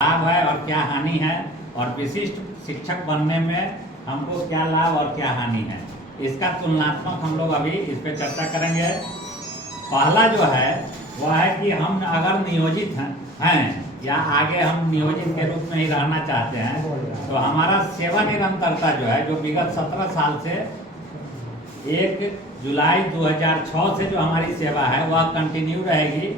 लाभ है और क्या हानि है, और विशिष्ट शिक्षक बनने में हमको क्या लाभ और क्या हानि है, इसका तुलनात्मक हम लोग अभी इस पर चर्चा करेंगे। पहला जो है वह है कि हम अगर नियोजित हैं या आगे हम नियोजित के रूप में ही रहना चाहते हैं तो हमारा सेवा निरंतरता जो है, जो विगत 17 साल से 1 जुलाई 2006 से जो हमारी सेवा है वह कंटिन्यू रहेगी।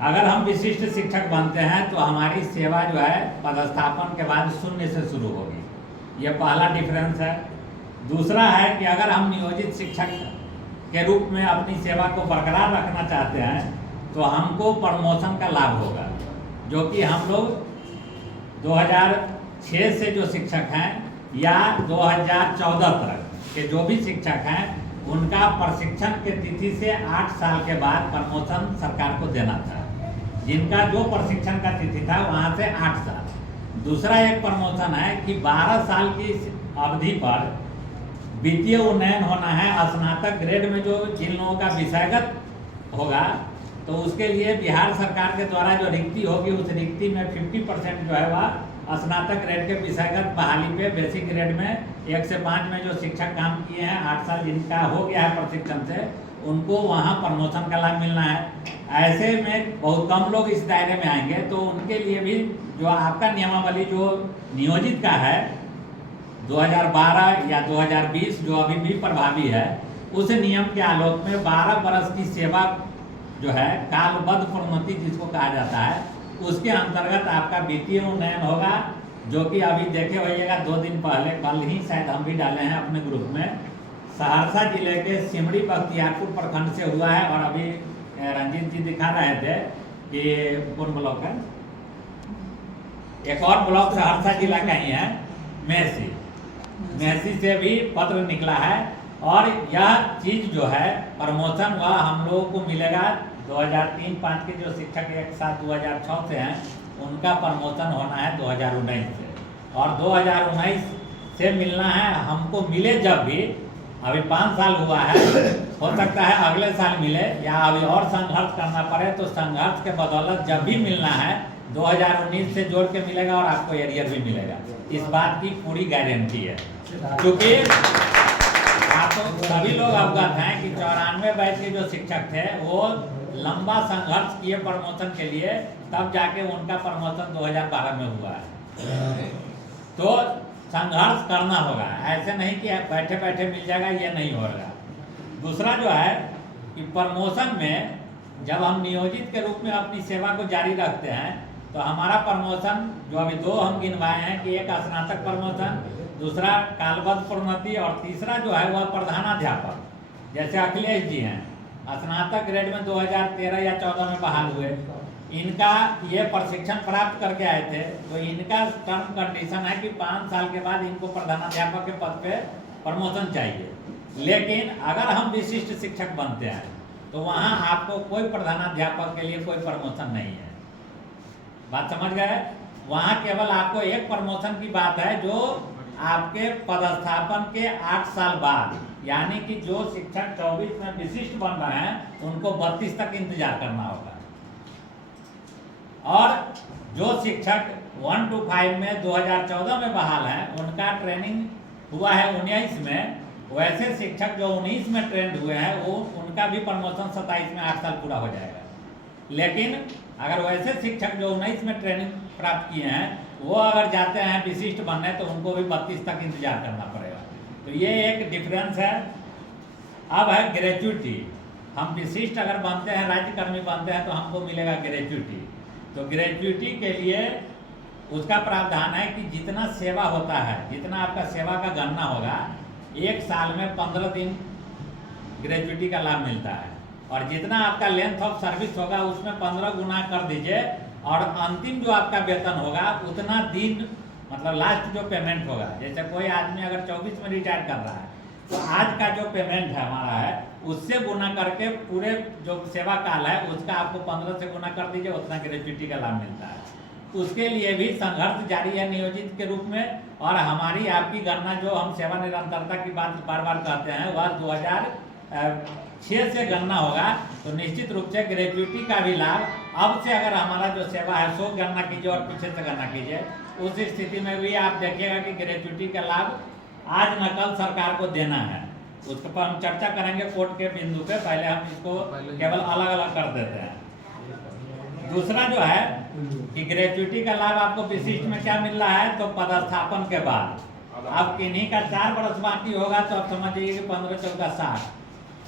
अगर हम विशिष्ट शिक्षक बनते हैं तो हमारी सेवा जो है पदस्थापन के बाद 0 से शुरू होगी। यह पहला डिफरेंस है। दूसरा है कि अगर हम नियोजित शिक्षक के रूप में अपनी सेवा को बरकरार रखना चाहते हैं तो हमको प्रमोशन का लाभ होगा, जो कि हम लोग 2006 से जो शिक्षक हैं या 2014 तक के जो भी शिक्षक हैं उनका प्रशिक्षण के तिथि से 8 साल के बाद प्रमोशन सरकार को देना था। जिनका जो प्रशिक्षण का तिथि था वहाँ से 8 साल। दूसरा एक प्रमोशन है कि 12 साल की अवधि पर वित्तीय उन्नयन होना है। स्नातक ग्रेड में जो जिन लोगों का विषयगत होगा तो उसके लिए बिहार सरकार के द्वारा जो रिक्ति होगी उस रिक्ति में 50% जो है वह स्नातक ग्रेड के विषयगत बहाली पे बेसिक ग्रेड में 1 से 5 में जो शिक्षक काम किए हैं 8 साल जिनका हो गया है प्रशिक्षण से, उनको वहाँ प्रमोशन का लाभ मिलना है। ऐसे में बहुत कम लोग इस दायरे में आएंगे, तो उनके लिए भी जो आपका नियमावली जो नियोजित का है 2012 या 2020 जो अभी भी प्रभावी है, उस नियम के आलोक में 12 बरस की सेवा जो है कालबद्ध प्रोन्नति जिसको कहा जाता है, उसके अंतर्गत आपका वित्तीय उन्नयन होगा, जो कि अभी देखे होइएगा 2 दिन पहले, कल ही शायद हम भी डाले हैं अपने ग्रुप में, सहरसा जिले के सिमड़ी बख्तियारपुर प्रखंड से हुआ है। और अभी रंजीत जी दिखा रहे थे कि कौन ब्लॉक है, एक और ब्लॉक सहरसा जिला का ही है, मेहसी से भी पत्र निकला है। और यह चीज जो है प्रमोशन वह हम लोगों को मिलेगा 2003-05 के जो शिक्षक एक साथ 2006 से हैं उनका प्रमोशन होना है 2019 से, और 2019 से मिलना है हमको मिले जब भी, अभी 5 साल हुआ है, हो सकता है अगले साल मिले या अभी और संघर्ष करना पड़े, तो संघर्ष के बदौलत जब भी मिलना है 2019 से जोड़ के मिलेगा और आपको एरियर भी मिलेगा। इस बात की पूरी गारंटी है, क्योंकि आप सभी लोग अवगत हैं कि 94 बैच के जो शिक्षक थे वो लंबा संघर्ष किए प्रमोशन के लिए, तब जाके उनका प्रमोशन 2012 में हुआ है। तो संघर्ष करना होगा, ऐसे नहीं कि बैठे बैठे मिल जाएगा, ये नहीं होगा। दूसरा जो है कि प्रमोशन में जब हम नियोजित के रूप में अपनी सेवा को जारी रखते हैं तो हमारा प्रमोशन जो अभी 2 हम गिनवाए हैं कि एक स्नातक प्रमोशन, दूसरा कालबद्ध प्रोन्नति, और तीसरा जो है वह प्रधानाध्यापक। जैसे अखिलेश जी हैं, स्नातक ग्रेड में 2013 या 14 में बहाल हुए, इनका ये प्रशिक्षण प्राप्त करके आए थे, तो इनका टर्म कंडीशन है कि 5 साल के बाद इनको प्रधानाध्यापक के पद पे प्रमोशन चाहिए। लेकिन अगर हम विशिष्ट शिक्षक बनते हैं तो वहाँ आपको कोई प्रधानाध्यापक के लिए कोई प्रमोशन नहीं है। बात समझ गए? वहाँ केवल आपको एक प्रमोशन की बात है, जो आपके पदस्थापन के 8 साल बाद, यानी कि जो शिक्षक 24 में विशिष्ट बन रहे हैं उनको 32 तक इंतजार करना होगा। और जो शिक्षक 1 to 5 में 2014 में बहाल हैं उनका ट्रेनिंग हुआ है 19 में, वैसे शिक्षक जो 19 में ट्रेंड हुए हैं वो उनका भी प्रमोशन 27 में 8 साल पूरा हो जाएगा। लेकिन अगर वैसे शिक्षक जो 19 में ट्रेनिंग प्राप्त किए हैं वो अगर जाते हैं विशिष्ट बनने तो उनको भी 32 तक इंतजार करना पड़ेगा। तो ये एक डिफरेंस है। अब है ग्रेच्युटी। हम विशिष्ट अगर बनते हैं, राज्यकर्मी बनते हैं, तो हमको मिलेगा ग्रेच्युटी। तो ग्रेच्युटी के लिए उसका प्रावधान है कि जितना सेवा होता है, जितना आपका सेवा का गणना होगा, 1 साल में 15 दिन ग्रेच्युटी का लाभ मिलता है, और जितना आपका लेंथ ऑफ सर्विस होगा उसमें 15 गुना कर दीजिए, और अंतिम जो आपका वेतन होगा उतना दिन, मतलब लास्ट जो पेमेंट होगा, जैसे कोई आदमी अगर 24 में रिटायर कर रहा है तो आज का जो पेमेंट है हमारा है उससे गुना करके पूरे जो सेवा काल है उसका आपको 15 से गुना कर दीजिए, उतना ग्रेच्युटी का लाभ मिलता है। उसके लिए भी संघर्ष जारी है नियोजित के रूप में। और हमारी आपकी गणना जो हम सेवा निरंतरता की बात बार बार कहते हैं वह 2006 से गणना होगा, तो निश्चित रूप से ग्रेच्युटी का भी लाभ अब से अगर हमारा जो सेवा है सो गणना कीजिए और पीछे से गणना कीजिए, उस स्थिति में भी आप देखिएगा कि ग्रेच्युटी का लाभ आज न कल सरकार को देना है। उसके पर हम चर्चा करेंगे कोर्ट के बिंदु पे, पहले हम इसको केवल अलग अलग कर देते हैं। दूसरा जो है कि ग्रेच्युटी का लाभ आपको विशिष्ट में क्या मिल रहा है, तो पदस्थापन के बाद अब किन्हीं का 4 वर्ष बाकी होगा तो आप समझिए कि 15 14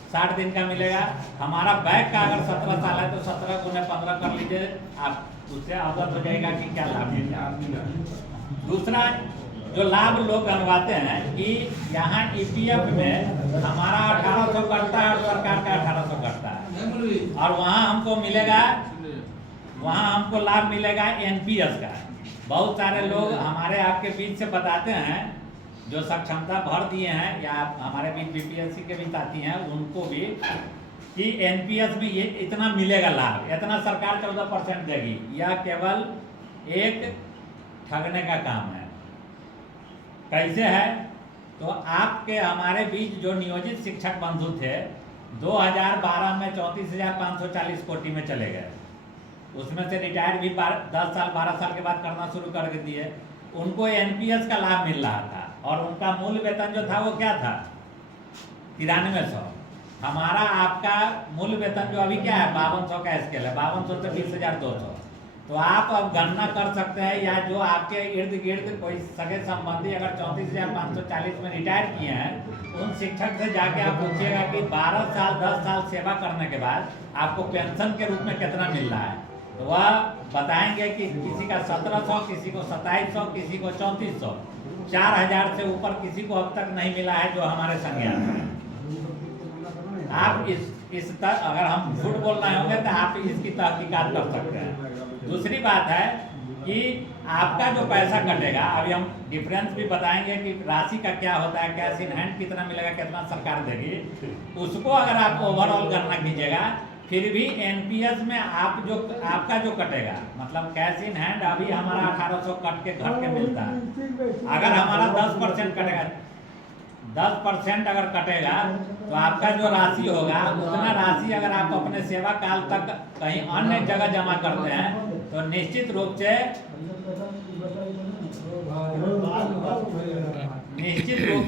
60 दिन का मिलेगा। हमारा बैक का अगर 17 साल है तो 17 गुने 15 कर लीजिए, आप उससे अवगत हो जाएगा कि क्या लाभ मिलेगा। दूसरा जो लाभ लोग गणवाते हैं कि यहाँ ईपीएफ में हमारा 1800 कटता है और सरकार का 1800 कटता है, और वहाँ हमको मिलेगा, वहाँ हमको लाभ मिलेगा एनपीएस का। बहुत सारे लोग हमारे आपके बीच से बताते हैं जो सक्षमता भर दिए हैं या हमारे बीच बीपीएससी के भी साथी हैं उनको भी, कि एनपीएस में ये इतना मिलेगा लाभ, इतना सरकार 14% देगी। यह केवल एक ठगने का काम है। कैसे है, तो आपके हमारे बीच जो नियोजित शिक्षक बंधु थे 2012 में 34,540 कोटि में चले गए, उसमें से रिटायर भी 10 साल 12 साल के बाद करना शुरू कर दिए। उनको एनपीएस का लाभ मिल रहा था और उनका मूल वेतन जो था वो क्या था, 9300। हमारा आपका मूल वेतन जो अभी क्या है 5200 का स्केल है, 5200 से 20,200। तो आप अब गणना कर सकते हैं, या जो आपके इर्द गिर्द कोई सगे संबंधी अगर 34,540 में रिटायर किए हैं उन शिक्षक से जाके आप पूछिएगा कि 12 साल 10 साल सेवा करने के बाद आपको पेंशन के रूप में कितना मिल रहा है, तो वह बताएंगे कि किसी का 1700, किसी को 2700, किसी को 3400, 4000 से ऊपर किसी को अब तक नहीं मिला है जो हमारे संज्ञान में। आप इस तक अगर हम झूठ बोल रहे होंगे तो आप इसकी तहकीकात कर सकते हैं। दूसरी बात है कि आपका जो पैसा कटेगा, अभी हम डिफरेंस भी बताएंगे कि राशि का क्या होता है, कैश इन हैंड कितना मिलेगा, कितना सरकार देगी, उसको अगर आप ओवरऑल गणना कीजिएगा फिर भी एनपीएस में आप जो आपका जो कटेगा, मतलब कैश इन हैंड अभी हमारा 1800 कट के घर के मिलता है। अगर हमारा 10% कटेगा, 10% अगर कटेगा तो आपका जो राशि होगा उतना राशि अगर आप अपने सेवा काल तक कहीं अन्य जगह जमा करते हैं तो निश्चित रूप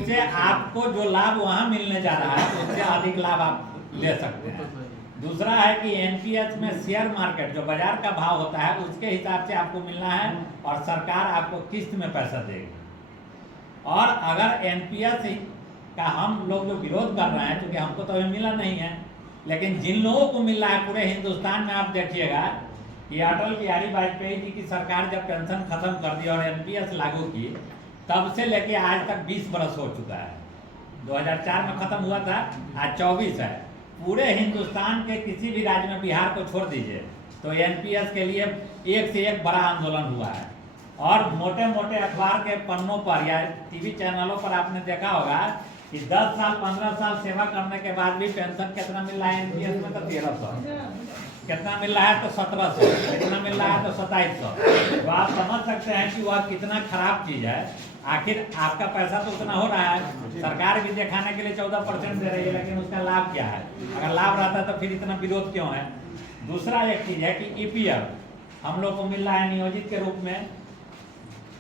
से आपको जो लाभ वहाँ मिलने जा रहा है उससे अधिक लाभ आप ले सकते हैं। दूसरा है कि एनपीएस में शेयर मार्केट जो बाजार का भाव होता है उसके हिसाब से आपको मिलना है और सरकार आपको किस्त में पैसा देगी। और अगर एनपीएस का हम लोग जो विरोध कर रहे हैं, क्योंकि हमको तो अभी मिला नहीं है, लेकिन जिन लोगों को मिल रहा है पूरे हिंदुस्तान में, आप देखिएगा कि अटल बिहारी वाजपेयी जी की सरकार जब पेंशन खत्म कर दी और एनपीएस लागू की, तब से लेके आज तक 20 बरस हो चुका है। 2004 में खत्म हुआ था, आज 24 है। पूरे हिंदुस्तान के किसी भी राज्य में, बिहार को छोड़ दीजिए, तो एनपीएस के लिए एक से एक बड़ा आंदोलन हुआ है। और मोटे मोटे अखबार के पन्नों पर या टीवी चैनलों पर आपने देखा होगा कि 10 साल 15 साल सेवा करने के बाद भी पेंशन कितना मिल रहा है एनपीएस में, तो 1300, कितना मिल रहा है तो 1700, कितना मिल रहा है तो 2700। तो आप समझ सकते हैं कि वह कितना खराब चीज़ है। आखिर आपका पैसा तो उतना हो रहा है, सरकार भी दिखाने के लिए 14% दे रही है, लेकिन उसका लाभ क्या है? अगर लाभ रहता तो फिर इतना विरोध क्यों है? दूसरा एक चीज़ है कि ईपीएफ हम लोग को मिल रहा है नियोजित के रूप में।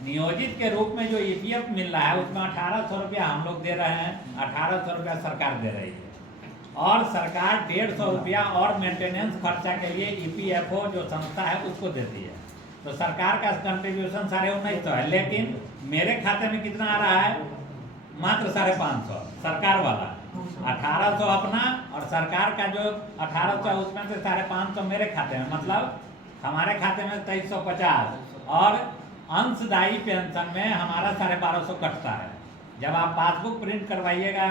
नियोजित के रूप में जो ईपीएफ मिल रहा है उसमें 1800 रुपया हम लोग दे रहे हैं, 1800 रुपया सरकार दे रही है, और सरकार 150 रुपया और मेंटेनेंस खर्चा के लिए ईपीएफओ जो संस्था है उसको देती है। तो सरकार का कंट्रीब्यूशन 1950 है, लेकिन मेरे खाते में कितना आ रहा है? मात्र 550 सरकार वाला, 1800 अपना और सरकार का जो 1800 उसमें से 550 मेरे खाते में, मतलब हमारे खाते में 2350। और अंशदायी पेंशन में हमारा 1250 कटता है। जब आप पासबुक प्रिंट करवाइएगा,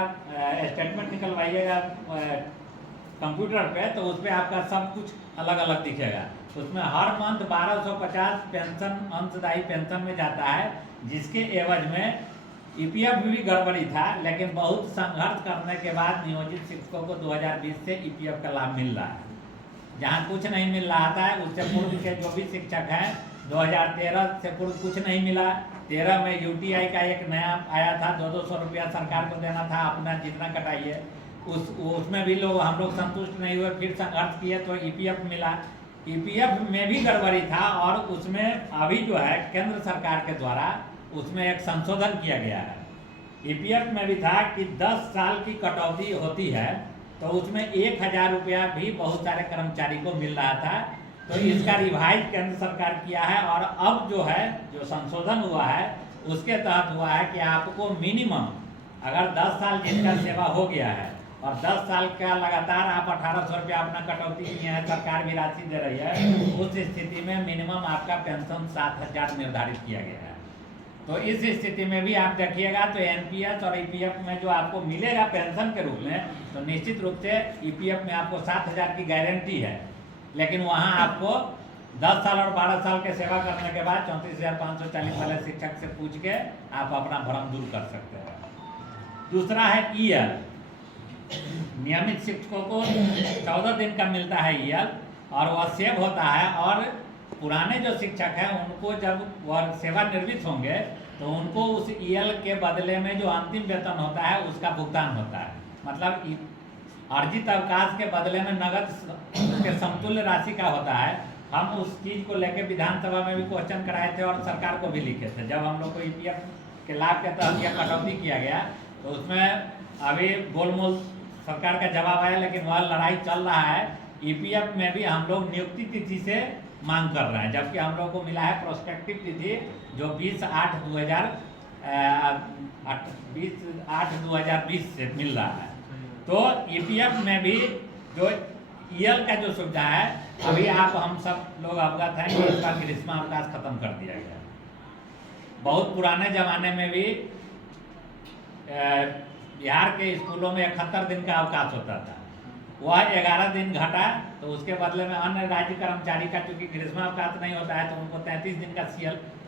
स्टेटमेंट निकलवाइएगा कंप्यूटर पे, तो उस पर आपका सब कुछ अलग अलग दिखेगा। उसमें हर मंथ 1250 पेंशन अंशदायी पेंशन में जाता है, जिसके एवज में ईपीएफ भी गड़बड़ी था, लेकिन बहुत संघर्ष करने के बाद नियोजित शिक्षकों को 2020 से ईपीएफ का लाभ मिल रहा है। जहाँ कुछ नहीं मिल रहा था, उससे पूर्व के जो भी शिक्षक हैं 2013 से पूर्व कुछ नहीं मिला। 13 में यूटीआई का एक नया आया था, 200 रुपया सरकार को देना था, अपना जितना कटाइए। उसमें भी हम लोग संतुष्ट नहीं हुए, फिर संघर्ष किए तो ईपीएफ मिला। ईपीएफ में भी गड़बड़ी था और उसमें अभी जो है केंद्र सरकार के द्वारा उसमें एक संशोधन किया गया है। ईपीएफ में भी था कि 10 साल की कटौती होती है तो उसमें 1,000 रुपया भी बहुत सारे कर्मचारी को मिल रहा था। तो इसका रिवाइज केंद्र सरकार किया है और अब जो है जो संशोधन हुआ है उसके तहत हुआ है कि आपको मिनिमम अगर 10 साल जिनका सेवा हो गया है और 10 साल का लगातार आप 1,800 रुपया अपना कटौती किए हैं, सरकार भी राशि दे रही है, उस स्थिति में मिनिमम आपका पेंशन 7,000 निर्धारित किया गया है। तो इस स्थिति में भी आप देखिएगा तो एनपीएस और ईपीएफ में जो आपको मिलेगा पेंशन के रूप में, तो निश्चित रूप से ईपीएफ में आपको 7,000 की गारंटी है, लेकिन वहाँ आपको 10 साल और 12 साल के सेवा करने के बाद 34,540 वाले शिक्षक से पूछ के आप अपना भ्रम दूर कर सकते हैं। दूसरा है ईएल। नियमित शिक्षकों को 14 दिन का मिलता है ईएल और वह सेव होता है, और पुराने जो शिक्षक हैं उनको जब वह सेवानिवृत्त होंगे तो उनको उस ईएल के बदले में जो अंतिम वेतन होता है उसका भुगतान होता है। मतलब अर्जित अवकाश के बदले में नगद के समतुल्य राशि का होता है। हम उस चीज़ को लेकर विधानसभा में भी क्वेश्चन कराए थे और सरकार को भी लिखे थे। जब हम लोग को ईपीएफ के लाभ के तहत यह कटौती किया गया तो उसमें अभी गोलमोल सरकार का जवाब आया, लेकिन वह लड़ाई चल रहा है। ईपीएफ में भी हम लोग नियुक्ति तिथि से मांग कर रहे हैं, जबकि हम लोग को मिला है प्रोस्पेक्टिव तिथि जो 20/8/2020 से मिल रहा है। तो ईपीएफ में भी जो ईएल का जो सुविधा है, अभी आप हम सब लोग अवगत हैं कि इस बार ग्रीष्मावकाश खत्म कर दिया गया। बहुत पुराने जमाने में भी बिहार के स्कूलों में 71 दिन का अवकाश होता था, वह 11 दिन घटा, तो उसके बदले में अन्य राज्य कर्मचारी का चूंकि ग्रीष्मावकाश नहीं होता है तो उनको 33 दिन का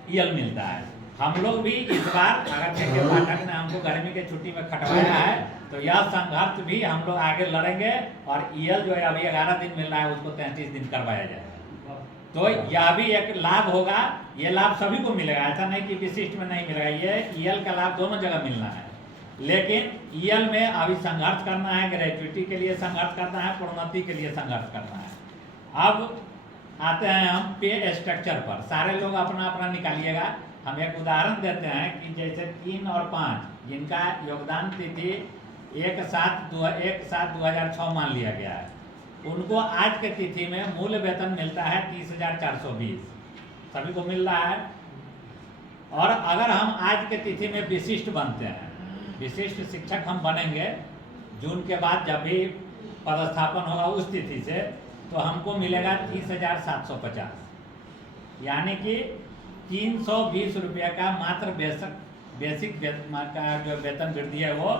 ईएल मिलता है। हम लोग भी इस बार अगर देखिए पाठक ने हमको गर्मी के छुट्टी में खटवाया है तो यह संघर्ष भी हम लोग आगे लड़ेंगे और ईएल जो है अभी 11 दिन मिल रहा है उसको 33 दिन करवाया जाएगा। तो यह भी एक लाभ होगा। ये लाभ सभी को मिलेगा, ऐसा नहीं कि विशिष्ट में नहीं मिलेगा। ये ईएल का लाभ दोनों जगह मिलना है, लेकिन ईएल में अभी संघर्ष करना है, ग्रेजुएटी के लिए संघर्ष करना है, प्रोन्नति के लिए संघर्ष करना है। अब आते हैं हम पे स्ट्रक्चर पर। सारे लोग अपना अपना निकालिएगा। हम एक उदाहरण देते हैं कि जैसे 3 और 5 जिनका योगदान तिथि 1/7/2006 मान लिया गया है, उनको आज के तिथि में मूल वेतन मिलता है 30,420, सभी को मिल रहा है। और अगर हम आज के तिथि में विशिष्ट बनते हैं, विशिष्ट शिक्षक हम बनेंगे जून के बाद जब भी पदस्थापन होगा उस तिथि से, तो हमको मिलेगा 30,750, यानी कि 320 रुपये का मात्र बेसिक का जो वेतन वृद्धि है वो,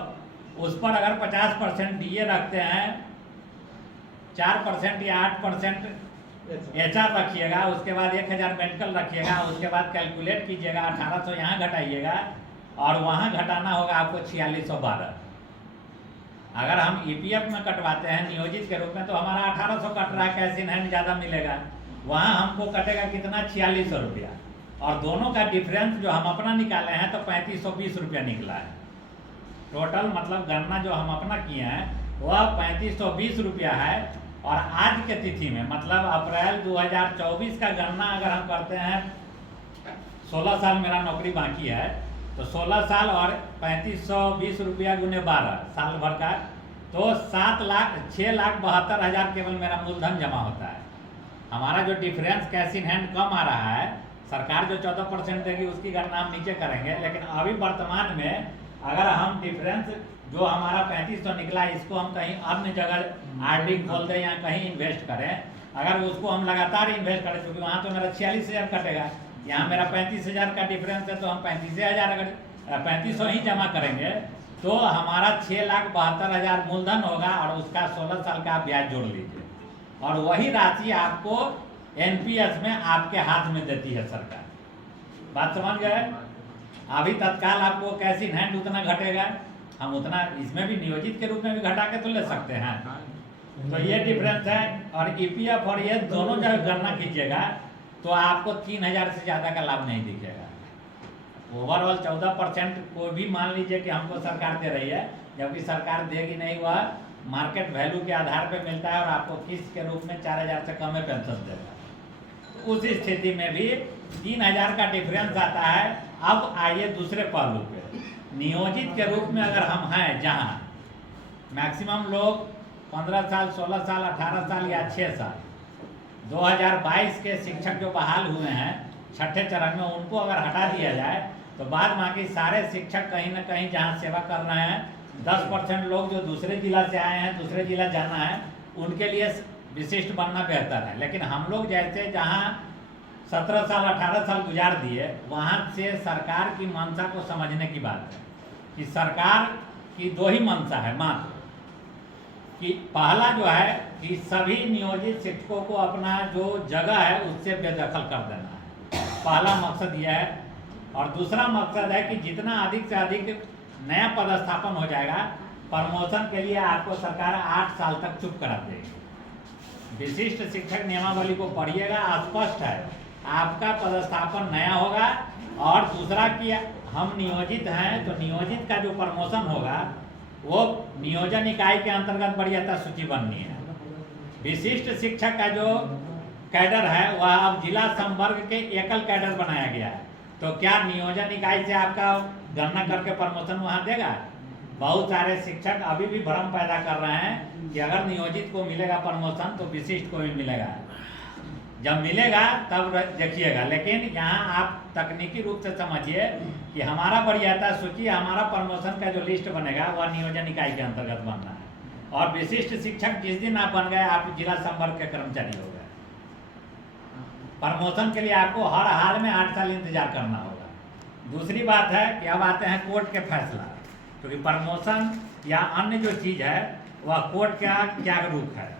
उस पर अगर 50% डीए रखते हैं, 4% या 8% एचआर रखिएगा, उसके बाद 1,000 मेडिकल रखिएगा, उसके बाद कैलकुलेट कीजिएगा, 1,800 यहाँ घटाइएगा और वहाँ घटाना होगा आपको 4,612। अगर हम ईपीएफ में कटवाते हैं नियोजित के रूप में तो हमारा 1,800 कट रहा है, कैश इन हैंड ज़्यादा मिलेगा। वहाँ हमको कटेगा कितना, 4,600 रुपया, और दोनों का डिफरेंस जो हम अपना निकाले हैं तो 3,520 रुपया निकला है टोटल। मतलब गणना जो हम अपना किए हैं वह 3,520 रुपया है। और आज के तिथि में मतलब अप्रैल 2024 का गणना अगर हम करते हैं, 16 साल मेरा नौकरी बाकी है, तो 16 साल और 3,520 रुपया गुने 12 साल भर का, तो 6,72,000 केवल मेरा मूलधन जमा होता है। हमारा जो डिफरेंस कैश इन हैंड कम आ रहा है, सरकार जो 14% देगी उसकी गणना हम नीचे करेंगे, लेकिन अभी वर्तमान में अगर हम डिफरेंस जो हमारा 3,500 निकला है इसको हम कहीं अन्य जगह आरडी खोल दें या कहीं इन्वेस्ट करें, अगर उसको हम लगातार इन्वेस्ट करें, क्योंकि वहाँ तो मेरा 46,000 कटेगा, यहाँ मेरा 35,000 का डिफरेंस है, तो हम 35,000 अगर 3,500 ही जमा करेंगे तो हमारा 6,72,000 मूलधन होगा और उसका 16 साल का ब्याज जोड़ लीजिए, और वही राशि आपको एनपीएस में आपके हाथ में देती है सरकार। बात समझ गए? अभी तत्काल आपको कैश इन हैंड उतना घटेगा, हम उतना इसमें भी नियोजित के रूप में भी घटा के तो ले सकते हैं। तो ये डिफरेंस है। और ईपीएफ और ये दोनों जब गणना कीजिएगा तो आपको 3,000 से ज़्यादा का लाभ नहीं दिखेगा। ओवरऑल 14% को भी मान लीजिए कि हमको सरकार दे रही है, जबकि सरकार देगी नहीं, वह मार्केट वैल्यू के आधार पे मिलता है और आपको किस्त के रूप में 4,000 से कम में पेंशन देगा। तो उस स्थिति में भी 3,000 का डिफरेंस आता है। अब आइए दूसरे पहलू पे, नियोजित के रूप में अगर हम हैं जहाँ मैक्सिमम लोग 15 साल, 16 साल, 18 साल या 6 साल, 2022 के शिक्षक जो बहाल हुए हैं छठे चरण में, उनको अगर हटा दिया जाए तो बाद बाकी सारे शिक्षक कहीं ना कहीं जहाँ सेवा कर रहे हैं, 10% लोग जो दूसरे जिला से आए हैं, दूसरे जिला जाना है, उनके लिए विशिष्ट बनना बेहतर है। लेकिन हम लोग जैसे जहाँ 17 साल 18 साल गुजार दिए, वहाँ से सरकार की मंशा को समझने की बात है कि सरकार की दो ही मंशा है मात्र, कि पहला जो है कि सभी नियोजित शिक्षकों को अपना जो जगह है उससे बेदखल कर देना है, पहला मकसद यह है। और दूसरा मकसद है कि जितना अधिक से अधिक नया पदस्थापन हो जाएगा, प्रमोशन के लिए आपको सरकार 8 साल तक चुप करा देगी। विशिष्ट शिक्षक नियमावली को पढ़िएगा, स्पष्ट है आपका पदस्थापन नया होगा। और दूसरा कि हम नियोजित हैं तो नियोजित का जो प्रमोशन होगा वो नियोजन इकाई के अंतर्गत वरीयता सूची बननी है। विशिष्ट शिक्षक का जो कैडर है वह अब जिला संवर्ग के एकल कैडर बनाया गया है। तो क्या नियोजन इकाई से आपका गणना करके प्रमोशन वहां देगा? बहुत सारे शिक्षक अभी भी भ्रम पैदा कर रहे हैं कि अगर नियोजित को मिलेगा प्रमोशन तो विशिष्ट को भी मिलेगा। जब मिलेगा तब देखिएगा। लेकिन यहाँ आप तकनीकी रूप से समझिए कि हमारा वरीयता सूची, हमारा प्रमोशन का जो लिस्ट बनेगा वह नियोजन इकाई के अंतर्गत बनना है। और विशिष्ट शिक्षक जिस दिन आप बन गए, आप जिला संवर्ग के कर्मचारी हो गए। प्रमोशन के लिए आपको हर हाल में 8 साल इंतजार करना होगा। दूसरी बात है कि अब आते हैं कोर्ट के फैसला, क्योंकि तो प्रमोशन या अन्य जो चीज़ है वह कोर्ट का क्या रूप है।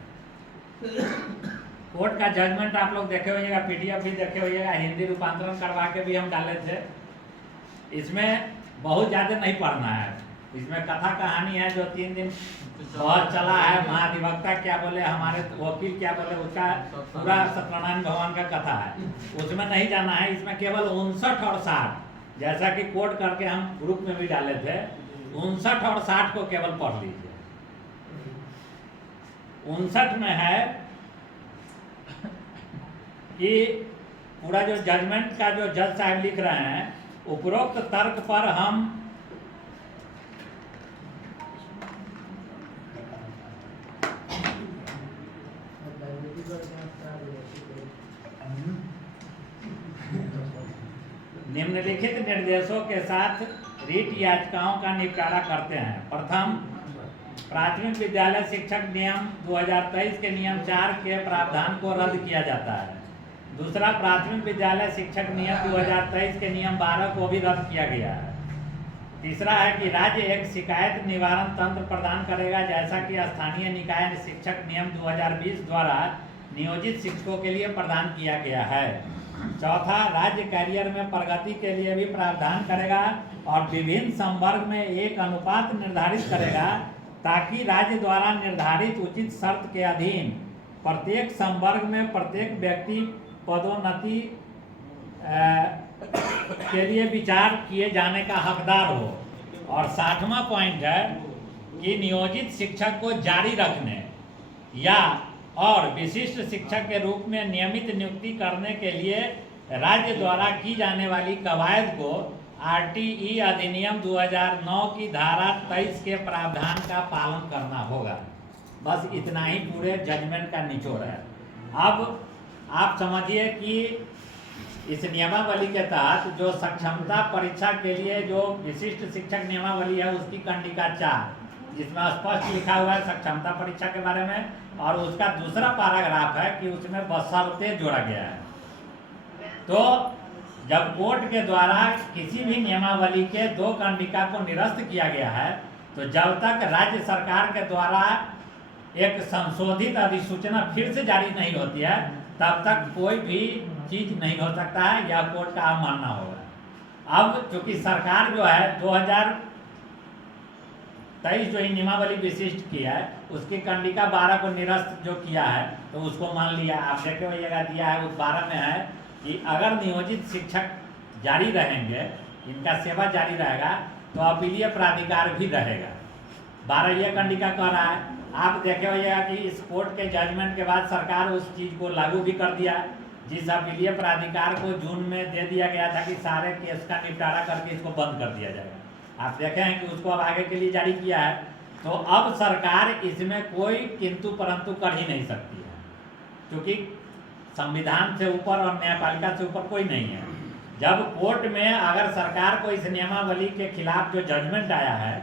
कोर्ट का जजमेंट आप लोग देखे होइएगा, PDF भी देखे होइएगा, हिंदी रूपांतरण करवा के भी हम डाले थे। इसमें बहुत ज़्यादा नहीं पढ़ना है, इसमें कथा कहानी है जो 3 दिन बहुत चला है। महाधिवक्ता क्या बोले, हमारे वकील क्या बोले, उसका पूरा सत्यनारायण भगवान का कथा है, उसमें नहीं जाना है। इसमें केवल 59 और 60, जैसा कि कोर्ट करके हम ग्रुप में भी डाले थे, 59 और 60 को केवल पढ़ लीजिए। 59 में है कि पूरा जो जजमेंट का जो जज साहब लिख रहे हैं, उपरोक्त तर्क पर हम निम्नलिखित निर्देशों के साथ रीट याचिकाओं का निपटारा करते हैं। प्रथम, प्राथमिक विद्यालय शिक्षक नियम 2023 के नियम 4 के प्रावधान को रद्द किया जाता है। दूसरा, प्राथमिक विद्यालय शिक्षक नियम 2023 के नियम 12 को भी रद्द किया गया है। तीसरा है कि राज्य एक शिकायत निवारण तंत्र प्रदान करेगा, जैसा कि स्थानीय निकाय शिक्षक नियम 2020 द्वारा नियोजित शिक्षकों के लिए प्रदान किया गया है। चौथा, राज्य कैरियर में प्रगति के लिए भी प्रावधान करेगा और विभिन्न संवर्ग में एक अनुपात निर्धारित करेगा, ताकि राज्य द्वारा निर्धारित उचित शर्त के अधीन प्रत्येक संवर्ग में प्रत्येक व्यक्ति पदोन्नति के लिए विचार किए जाने का हकदार हो। और 60वां पॉइंट है कि नियोजित शिक्षक को जारी रखने या और विशिष्ट शिक्षक के रूप में नियमित नियुक्ति करने के लिए राज्य द्वारा की जाने वाली कवायद को RTE अधिनियम 2009 की धारा 23 के प्रावधान का पालन करना होगा। बस इतना ही पूरे जजमेंट का निचोड़ है। अब आप समझिए कि इस नियमावली के तहत जो सक्षमता परीक्षा के लिए जो विशिष्ट शिक्षक नियमावली है, उसकी कंडिका 4, जिसमें स्पष्ट लिखा हुआ है सक्षमता परीक्षा के बारे में, और उसका दूसरा पैराग्राफ है कि उसमें बशर्ते जोड़ा गया है। तो जब कोर्ट के द्वारा किसी भी नियमावली के 2 कंडिका को निरस्त किया गया है, तो जब तक राज्य सरकार के द्वारा एक संशोधित अधिसूचना फिर से जारी नहीं होती है, तब तक कोई भी चीज नहीं हो सकता है। यह कोर्ट का आप मानना होगा। अब चूंकि सरकार जो है 2023 जो नियमावली विशिष्ट किया है, उसकी कंडिका 12 को निरस्त जो किया है, तो उसको मान लिया। आप देखे हुए दिया है, उस 12 में है कि अगर नियोजित शिक्षक जारी रहेंगे, इनका सेवा जारी रहेगा, तो अपीलीय प्राधिकार भी रहेगा। 12 ये कंडिका कह रहा है। आप देखे होइएगा कि इस कोर्ट के जजमेंट के बाद सरकार उस चीज़ को लागू भी कर दिया, जिस अपीलीय प्राधिकार को जून में दे दिया गया था कि सारे केस का निपटारा करके इसको बंद कर दिया जाएगा। आप देखें हैं कि उसको अब आगे के लिए जारी किया है। तो अब सरकार इसमें कोई किंतु परंतु कर ही नहीं सकती है, क्योंकि संविधान से ऊपर और न्यायपालिका से ऊपर कोई नहीं है। जब कोर्ट में अगर सरकार को इस नियमावली के खिलाफ जो जजमेंट आया है,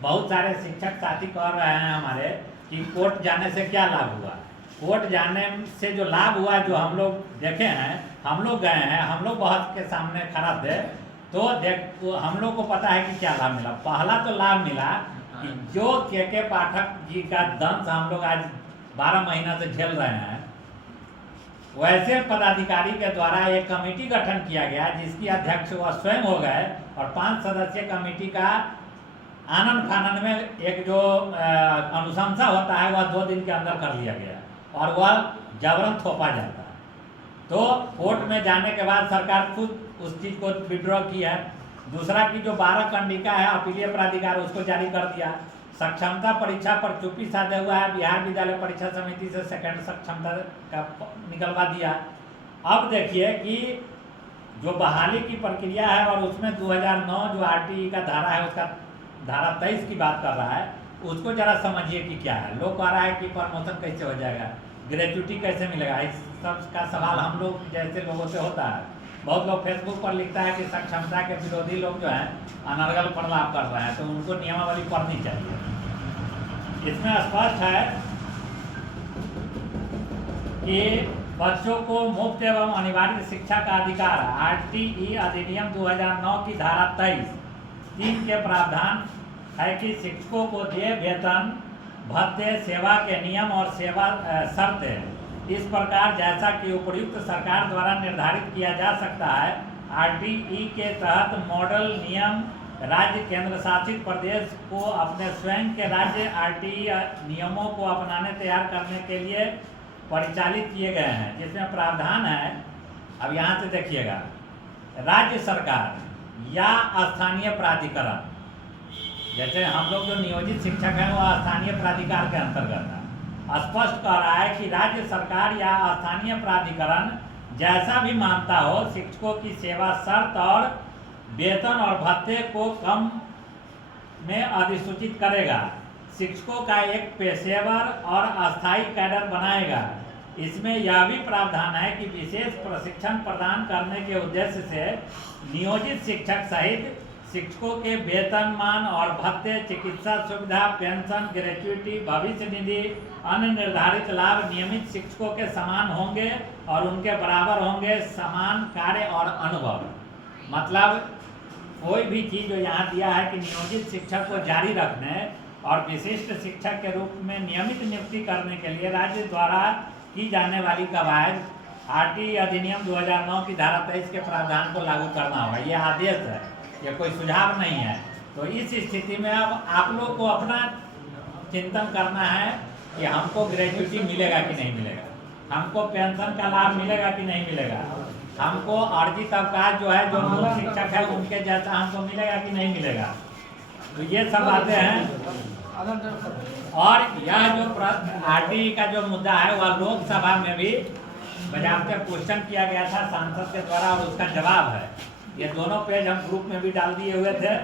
बहुत सारे शिक्षक साथी कह रहे हैं हमारे कि कोर्ट जाने से क्या लाभ हुआ। कोर्ट जाने से जो लाभ हुआ, जो हम लोग देखे हैं, हम लोग गए हैं, हम लोग बहस के सामने खड़ा थे, तो हम लोग को पता है कि क्या लाभ मिला। पहला तो लाभ मिला कि जो के पाठक जी का दंश हम लोग आज 12 महीना से झेल रहे हैं, वैसे पदाधिकारी के द्वारा एक कमेटी गठन किया गया, जिसकी अध्यक्ष वह स्वयं हो गए, और 5 सदस्यीय कमेटी का आनंद फानन में एक जो अनुशंसा होता है वह 2 दिन के अंदर कर लिया गया, और वह जबरन थोपा जाता है। तो कोर्ट में जाने के बाद सरकार खुद उस चीज़ को विड्रॉ की है। दूसरा की जो 12 कंडिका है अपीलीय प्राधिकार, उसको जारी कर दिया। सक्षमता परीक्षा पर चुप्पी साधे हुआ है, बिहार विद्यालय परीक्षा समिति से सेकंड सक्षमता का निकलवा दिया। अब देखिए कि जो बहाली की प्रक्रिया है, और उसमें 2009 जो RTE का धारा है, उसका धारा 23 की बात कर रहा है, उसको जरा समझिए कि क्या है। लोग कह रहा है कि प्रमोशन कैसे हो जाएगा, ग्रेच्युटी कैसे मिलेगा, इस सब का सवाल हम लोग जैसे लोगों से होता है। बहुत लोग फेसबुक पर लिखता है कि सक्षमता के विरोधी लोग जो हैं अनर्गल प्रलाप कर रहे हैं, तो उनको नियमावली पढ़नी चाहिए। इसमें स्पष्ट है कि बच्चों को मुफ्त एवं अनिवार्य शिक्षा का अधिकार RTE अधिनियम 2009 की धारा 23(3) के प्रावधान है कि शिक्षकों को देय वेतन, भत्ते, सेवा के नियम और सेवा शर्तें इस प्रकार जैसा कि उपयुक्त सरकार द्वारा निर्धारित किया जा सकता है। RTE के तहत मॉडल नियम राज्य केंद्र शासित प्रदेश को अपने स्वयं के राज्य RTE नियमों को अपनाने तैयार करने के लिए परिचालित किए गए हैं, जिसमें प्रावधान है। अब यहाँ से देखिएगा, राज्य सरकार या स्थानीय प्राधिकरण, जैसे हम लोग जो नियोजित शिक्षक हैं वह स्थानीय प्राधिकार के अंतर्गत है, स्पष्ट कर रहा है कि राज्य सरकार या स्थानीय प्राधिकरण जैसा भी मानता हो, शिक्षकों की सेवा शर्त और वेतन और भत्ते को कम में अधिसूचित करेगा, शिक्षकों का एक पेशेवर और अस्थायी कैडर बनाएगा। इसमें यह भी प्रावधान है कि विशेष प्रशिक्षण प्रदान करने के उद्देश्य से नियोजित शिक्षक सहित शिक्षकों के वेतनमान और भत्ते, चिकित्सा सुविधा, पेंशन, ग्रेच्युटी, भविष्य निधि, अन्य निर्धारित लाभ नियमित शिक्षकों के समान होंगे और उनके बराबर होंगे, समान कार्य और अनुभव। मतलब कोई भी चीज़ जो यहाँ दिया है कि नियोजित शिक्षक को जारी रखने और विशिष्ट शिक्षक के रूप में नियमित नियुक्ति करने के लिए राज्य द्वारा की जाने वाली कवायद RTE अधिनियम 2009 की धारा 23 के प्रावधान को लागू करना होगा। ये आदेश है, ये कोई सुझाव नहीं है। तो इस स्थिति में अब आप लोग को अपना चिंतन करना है कि हमको ग्रेच्युटी मिलेगा कि नहीं मिलेगा, हमको पेंशन का लाभ मिलेगा कि नहीं मिलेगा, हमको अर्जित अवकाश जो है, जो मूल शिक्षक है उनके जैसा हमको मिलेगा कि नहीं मिलेगा। तो ये सब बातें हैं। और यह जो RTE का जो मुद्दा है वह लोकसभा में भी बजाबते क्वेश्चन किया गया था सांसद के द्वारा, और उसका जवाब है। ये दोनों पेज हम ग्रुप में भी डाल दिए हुए थे।